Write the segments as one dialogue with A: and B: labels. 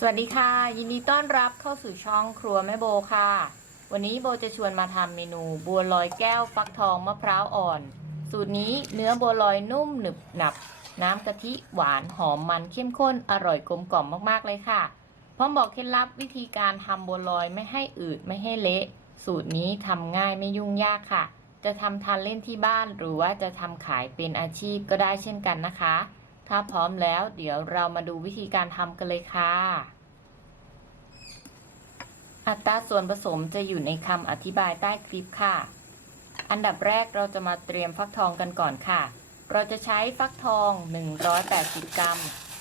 A: สวัสดีค่ะ ยินดีต้อนรับเข้าสู่ช่องครัวแม่โบค่ะ วันนี้โบจะชวนมาทำเมนูบัวลอยแก้วฟักทองมะพร้าวอ่อน สูตรนี้เนื้อบัวลอยนุ่มหนึบหนับ น้ำกะทิหวานหอมมันเข้มข้นอร่อยกลมกล่อมมากๆเลยค่ะ พร้อมบอกเคล็ดลับวิธีการทำบัวลอยไม่ให้อืดไม่ให้เละ สูตรนี้ทำง่ายไม่ยุ่งยากค่ะ จะทำทานเล่นที่บ้านหรือว่าจะทำขายเป็นอาชีพก็ได้เช่นกันนะคะ ถ้าพร้อมแล้วเดี๋ยวเรามาดูวิธีการทำกันเลยค่ะ อัตราส่วนผสมจะอยู่ในคำอธิบายใต้คลิปค่ะ อันดับแรกเราจะมาเตรียมฟักทองกันก่อนค่ะ เราจะใช้ฟักทอง 180 กรัม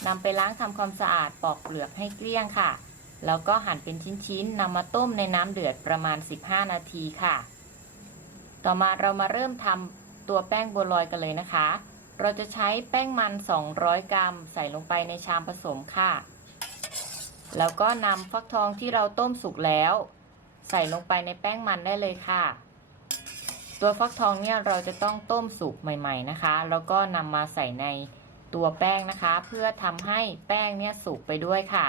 A: นำไปล้างทำความสะอาดปอกเปลือกให้เกลี้ยงค่ะ แล้วก็หั่นเป็นชิ้นๆนำมาต้มในน้ำเดือดประมาณ 15 นาทีค่ะ ต่อมาเรามาเริ่มทำตัวแป้งบัวลอยกันเลยนะคะ เราจะใช้แป้งมัน 200 กรัม ใส่ลงไปในชามผสมค่ะ แล้วก็นำฟักทองที่เราต้มสุกแล้ว ใส่ลงไปในแป้งมันได้เลยค่ะ ตัวฟักทองเนี่ยเราจะต้องต้มสุกใหม่ ๆนะคะ แล้วก็นำมาใส่ในตัวแป้งนะคะ เพื่อทำให้แป้งเนี่ยสุกไปด้วยค่ะ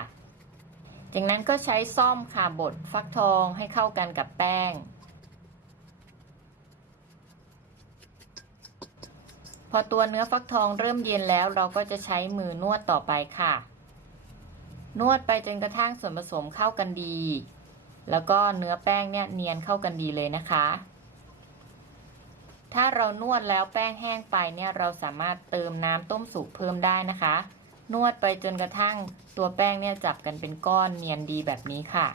A: จากนั้นก็ใช้ซ่อมค่ะบดฟักทองให้เข้ากันกับแป้ง พอตัวเนื้อฟักทองเริ่มเย็นแล้วเราก็จะใช้มือนวดต่อไปค่ะ นวดไปจนกระทั่งส่วนผสมเข้ากันดี แล้วก็เนื้อแป้งเนี่ยเนียนเข้ากันดีเลยนะคะ ถ้าเรานวดแล้วแป้งแห้งไปเนี่ยเราสามารถเติมน้ำต้มสุกเพิ่มได้นะคะ นวดไปจนกระทั่งตัวแป้งเนี่ยจับกันเป็นก้อนเนียนดีแบบนี้ค่ะ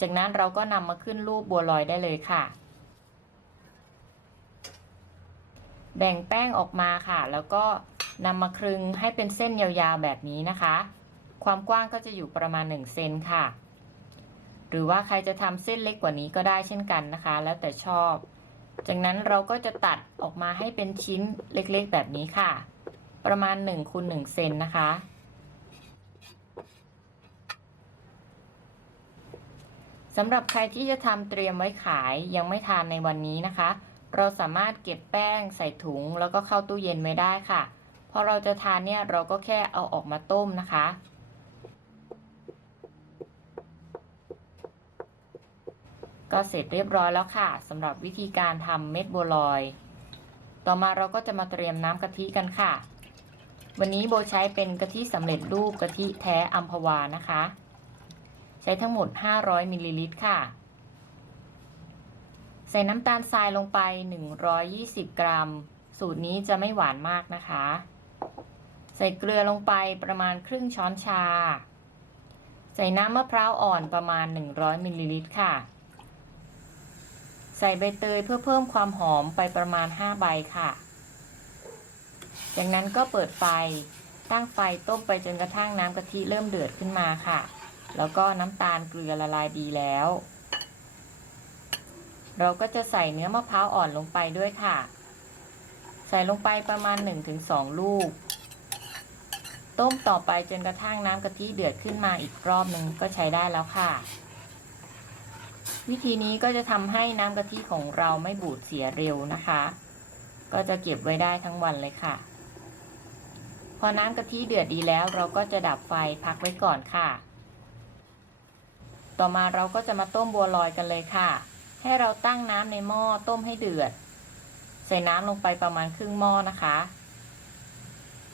A: จากนั้นเราก็นำมาขึ้นรูปบัวลอยได้เลยค่ะ แบ่งแป้งออกมาค่ะ แล้วก็นำมาคลึงให้เป็นเส้นยาวๆแบบนี้นะคะ ความกว้างก็จะอยู่ประมาณ1เซนค่ะ หรือว่าใครจะทำเส้นเล็กกว่านี้ก็ได้เช่นกันนะคะ แล้วแต่ชอบ จากนั้นเราก็จะตัดออกมาให้เป็นชิ้นเล็กๆ แบบนี้ค่ะ ประมาณ1คูณ1เซนนะคะ สำหรับใครที่จะทำเตรียมไว้ขายยังไม่ทานในวันนี้นะคะ เราสามารถเก็บแป้งใส่ถุงแล้วก็เข้าตู้เย็นไว้ได้ค่ะ พอเราจะทานเนี่ยเราก็แค่เอาออกมาต้มนะคะ ก็เสร็จเรียบร้อยแล้วค่ะสำหรับวิธีการทำเม็ดบัวลอย ต่อมาเราก็จะมาเตรียมน้ำกะทิกันค่ะ วันนี้โบใช้เป็นกะทิสำเร็จรูปกะทิแท้อัมพวานะคะ ใช้ทั้งหมด 500มิลลิลิตรค่ะ ใส่น้ำตาลทรายลงไป 120 กรัม สูตรนี้จะไม่หวานมากนะคะ ใส่เกลือลงไปประมาณครึ่งช้อนชา ใส่น้ำมะพร้าวอ่อนประมาณ 100มิลลิลิตรค่ะ ใส่ใบเตยเพื่อเพิ่มความหอมไปประมาณ 5 ใบค่ะ จากนั้นก็เปิดไฟ ตั้งไฟต้มไปจนกระทั่งน้ำกะทิเริ่มเดือดขึ้นมาค่ะ แล้วก็น้ำตาลเกลือละลายดีแล้ว เราก็จะใส่เนื้อมะพร้าวอ่อนลงไปด้วยค่ะ ใส่ลงไปประมาณ 1-2 ลูก ต้มต่อไปจนกระทั่งน้ำกะทิเดือดขึ้นมาอีกรอบหนึ่งก็ใช้ได้แล้วค่ะ วิธีนี้ก็จะทำให้น้ำกะทิของเราไม่บูดเสียเร็วนะคะ ก็จะเก็บไว้ได้ทั้งวันเลยค่ะ พอน้ำกะทิเดือดดีแล้ว เราก็จะดับไฟพักไว้ก่อนค่ะ ต่อมาเราก็จะมาต้มบัวลอยกันเลยค่ะ ให้เราตั้งน้ำในหม้อต้มให้เดือด ใส่น้ำลงไปประมาณครึ่งหม้อนะคะ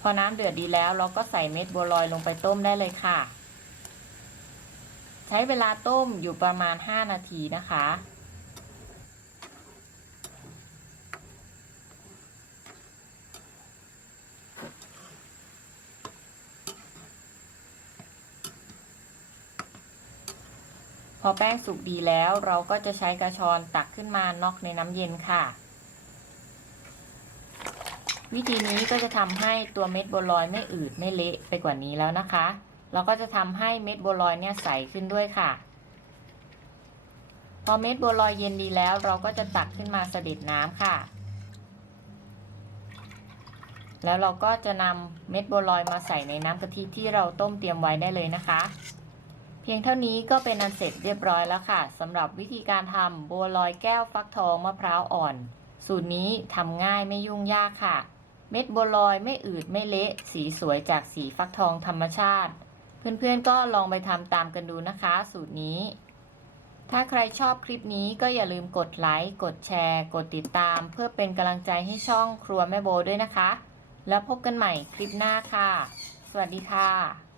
A: พอน้ำเดือดดีแล้วเราก็ใส่เม็ดบัวลอยลงไปต้มได้เลยค่ะ ใช้เวลาต้มอยู่ประมาณ 5 นาทีนะคะ อแป้งสุกดีแล้วเราก็จะใช้กระชอนตักขึ้นมานอกในน้ำเย็นค่ะ วิธีนี้ก็จะทำให้ตัวเม็ดบัวลอยไม่อืดไม่เละไปกว่านี้แล้วนะคะ เราก็จะทำให้เม็ดบัวลอยเนี่ยใสขึ้นด้วยค่ะ พอเม็ดบัวลอยเย็นดีแล้ว เราก็จะตักขึ้นมาเสด็จน้ำค่ะ แล้วเราก็จะนำเม็ดบัวลอยมาใส่ในน้ำกะทิที่เราต้มเตรียมไว้ได้เลยนะคะ เพียงเท่านี้ก็เป็นอันเสร็จเรียบร้อยแล้วค่ะสำหรับวิธีการทำบัวลอยแก้วฟักทองมะพร้าวอ่อน สูตรนี้ทำง่ายไม่ยุ่งยากค่ะ เม็ดบัวลอยไม่อืดไม่เละ สีสวยจากสีฟักทองธรรมชาติ เพื่อนๆก็ลองไปทำตามกันดูนะคะ สูตรนี้ ถ้าใครชอบคลิปนี้ก็อย่าลืมกดไลค์กดแชร์ กดติดตาม เพื่อเป็นกำลังใจให้ช่องครัวแม่โบด้วยนะคะ แล้วพบกันใหม่คลิปหน้าค่ะ สวัสดีค่ะ